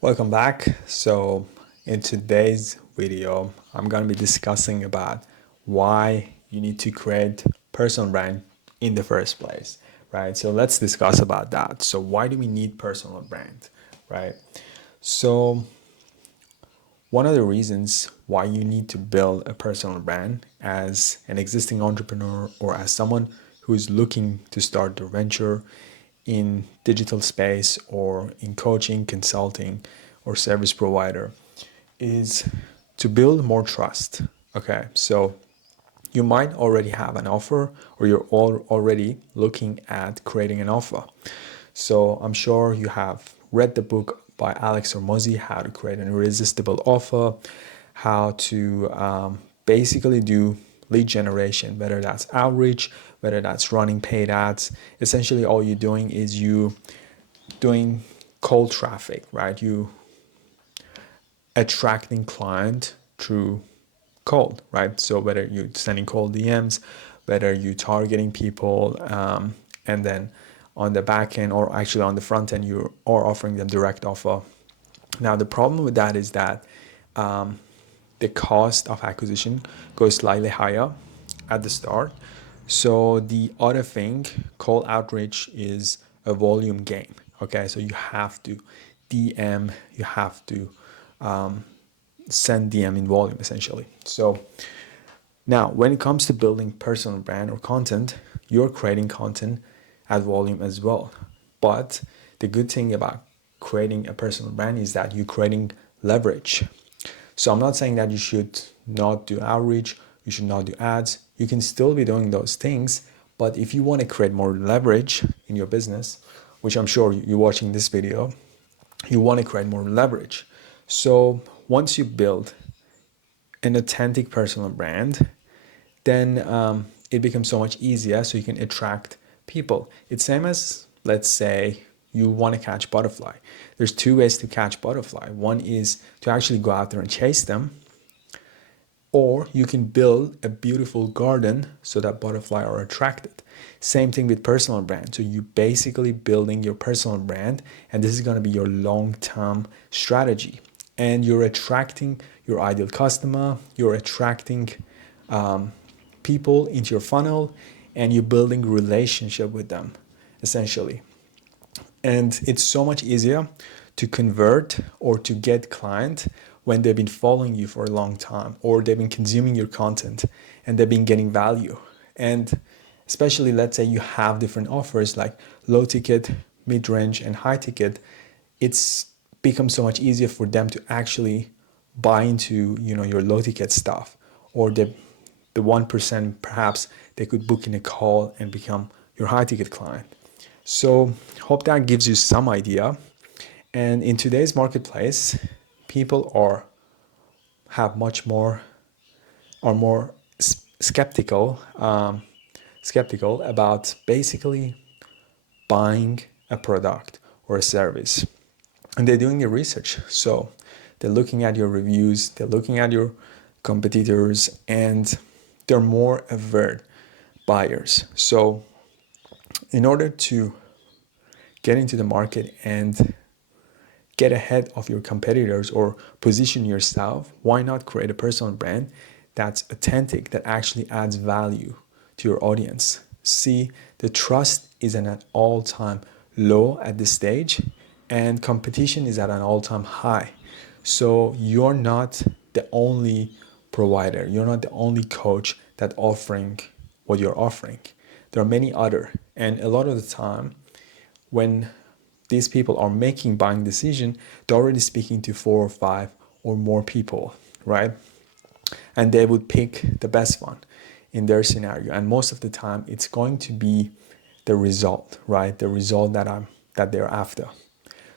Welcome back. So in today's video, I'm going to be discussing about why you need to create personal brand in the first place, right? So let's discuss about that. So why do we need personal brand, right? So one of the reasons why you need to build a personal brand as an existing entrepreneur or as someone who is looking to start their venture in digital space or in coaching, consulting, or service provider is to build more trust. Okay, so you might already have an offer or you're already looking at creating an offer. So I'm sure you have read the book by Alex Hormozi, How to Create an Irresistible Offer, how to basically do lead generation, whether that's outreach, whether that's running paid ads. Essentially, all you're doing is you doing cold traffic, right? You attracting client through cold, right? So whether you're sending cold DMs, whether you're targeting people, and then on the back end or actually on the front end, you are offering them direct offer. Now the problem with that is that the cost of acquisition goes slightly higher at the start. So the other thing, cold outreach is a volume game. Okay, so you have to DM, you have to send DM in volume essentially. So now when it comes to building personal brand or content, you're creating content at volume as well. But the good thing about creating a personal brand is that you're creating leverage. So I'm not saying that you should not do outreach, you should not do ads. You can still be doing those things, but if you want to create more leverage in your business, which I'm sure you're watching this video, you want to create more leverage. So once you build an authentic personal brand, then it becomes so much easier so you can attract people. It's same as, let's say, you want to catch butterfly. There's two ways to catch butterfly. One is to actually go out there and chase them, or you can build a beautiful garden so that butterfly are attracted. Same thing with personal brand. So you basically building your personal brand, and this is going to be your long-term strategy. And you're attracting your ideal customer, you're attracting people into your funnel, and you're building relationship with them, essentially. And it's so much easier to convert or to get client when they've been following you for a long time or they've been consuming your content and they've been getting value. And especially, let's say you have different offers like low ticket, mid range, and high ticket, it's become so much easier for them to actually buy into your low ticket stuff, or the 1% perhaps they could book in a call and become your high ticket client. So hope that gives you some idea. And in today's marketplace, people have much more are more skeptical skeptical about basically buying a product or a service, and they're doing the research. So they're looking at your reviews, they're looking at your competitors, and they're more avert buyers. So in order to get into the market and get ahead of your competitors or position yourself, why not create a personal brand that's authentic, that actually adds value to your audience? See, the trust is at an all-time low at this stage, and competition is at an all-time high. So you're not the only provider, you're not the only coach that offering what you're offering. There are many other, and a lot of the time when these people are making buying decision, they're already speaking to 4 or 5 or more people, right? And they would pick the best one in their scenario. And most of the time, it's going to be the result, right? The result that they're after.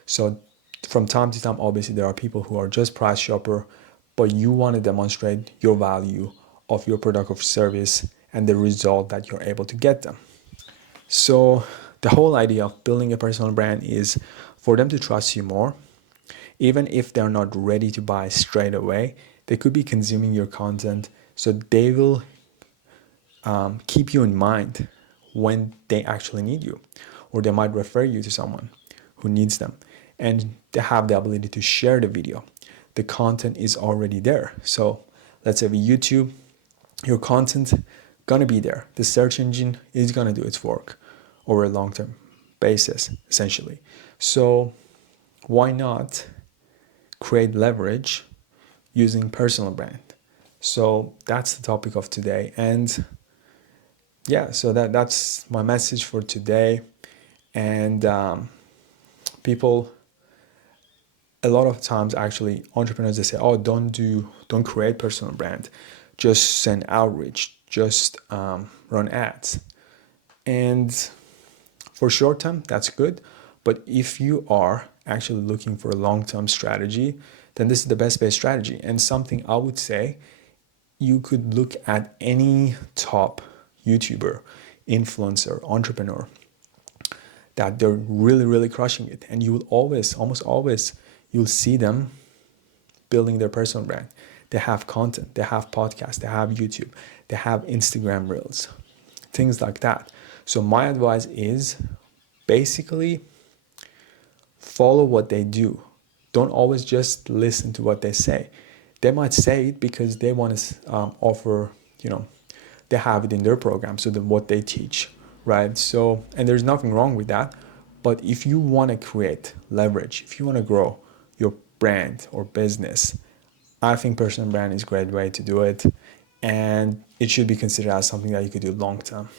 So from time to time, obviously, there are people who are just price shopper, but you want to demonstrate your value of your product or service and the result that you're able to get them. So the whole idea of building a personal brand is for them to trust you more. Even if they're not ready to buy straight away, they could be consuming your content. So they will keep you in mind when they actually need you, or they might refer you to someone who needs them. and they have the ability to share the video. The content is already there. So let's say with YouTube, your content gonna be there. The search engine is gonna do its work over a long-term basis, essentially. So why not create leverage using personal brand? So that's the topic of today. And yeah, so that's my message for today. And people, a lot of times actually entrepreneurs, they say, oh, don't create personal brand, just send outreach, just run ads. And for short term, that's good. But if you are actually looking for a long-term strategy, then this is the best strategy. And something I would say, you could look at any top YouTuber, influencer, entrepreneur that they're really crushing it, and you will almost always, you'll see them building their personal brand. They have content, they have podcasts, they have YouTube, they have Instagram reels, things like that. So my advice is basically follow what they do. Don't always just listen to what they say. They might say it because they want to offer, they have it in their program, so then what they teach, right? So, and there's nothing wrong with that. But if you want to create leverage, if you want to grow your brand or business, I think personal brand is a great way to do it. And it should be considered as something that you could do long term.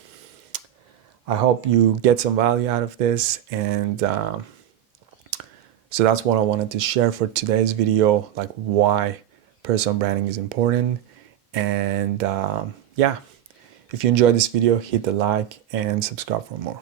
I hope you get some value out of this. And so that's what I wanted to share for today's video, like why personal branding is important. And yeah, if you enjoyed this video, hit the like and subscribe for more.